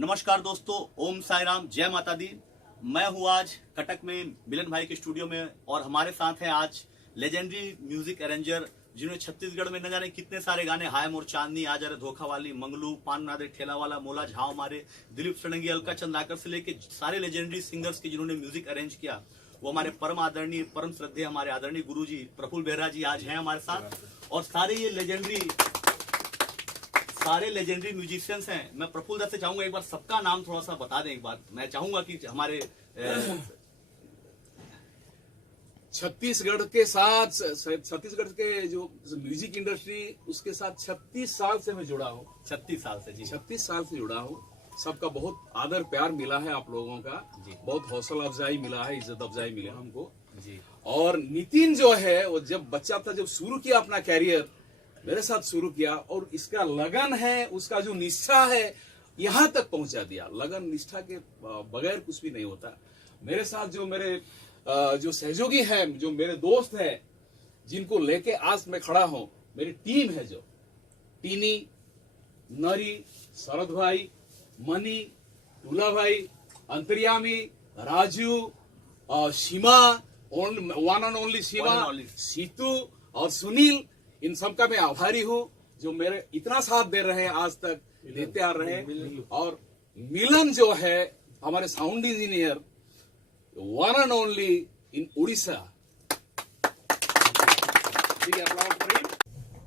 नमस्कार दोस्तों, ओम साई राम, जय माता दी। मैं हूँ आज कटक में मिलन भाई के स्टूडियो में और हमारे साथ हैं आज लेजेंडरी म्यूजिक अरेंजर जिन्होंने छत्तीसगढ़ में न जाने कितने सारे गाने, हाय मोर चांदनी, आज अरे धोखा वाली, मंगलू, पान नादे ठेला वाला, मोला झाव मारे, दिलीप सड़ंगी, अलका चंद्राकर से लेके सारे लेजेंडरी सिंगर्स के जिन्होंने म्यूजिक अरेंज किया, वो हमारे परम आदरणीय, परम श्रद्धेय हमारे आदरणीय गुरु जी प्रफुल्ल बेहरा जी आज हैं हमारे साथ। और सारे ये लेजेंडरी म्यूजिशियंस हैं। मैं प्रफुल्ल से चाहूंगा एक बार सबका नाम थोड़ा सा बता दें। एक बार मैं चाहूंगा कि हमारे छत्तीसगढ़ के साथ, छत्तीसगढ़ के जो म्यूजिक इंडस्ट्री, उसके साथ 36 साल से मैं जुड़ा हूँ। 36 साल से जी, 36 साल से जुड़ा हूँ। सबका बहुत आदर प्यार मिला है आप लोगों का जी। बहुत हौसला अफजाई मिला है, इज्जत अफजाई मिला हमको जी। और नितिन जो है वो जब बच्चा था, जब शुरू किया अपना कैरियर, मेरे साथ शुरू किया और इसका लगन है, उसका जो निष्ठा है, यहाँ तक पहुंचा दिया। लगन निष्ठा के बगैर कुछ भी नहीं होता। मेरे साथ जो मेरे जो सहयोगी हैं, जो मेरे दोस्त हैं, जिनको लेके आज मैं खड़ा हूं, मेरी टीम है, जो टीनी, नरी, शरद भाई, मनी, टूला भाई, अंतर्यामी, राजू, सीमा, वन एंड ओनली सीमा, सीतू और सुनील, इन सबका मैं आभारी हूँ जो मेरे इतना साथ दे रहे हैं, आज तक देते आ रहे हैं। और मिलन जो है हमारे sound engineer, one and only in Orissa.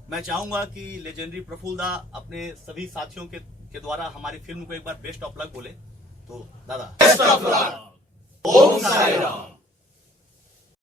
मैं चाहूंगा कि लेजेंडरी प्रफुल्ल दा अपने सभी साथियों के द्वारा हमारी फिल्म को एक बार बेस्ट ऑफ लक बोले। तो दादा, best of luck. Om Sai Ram.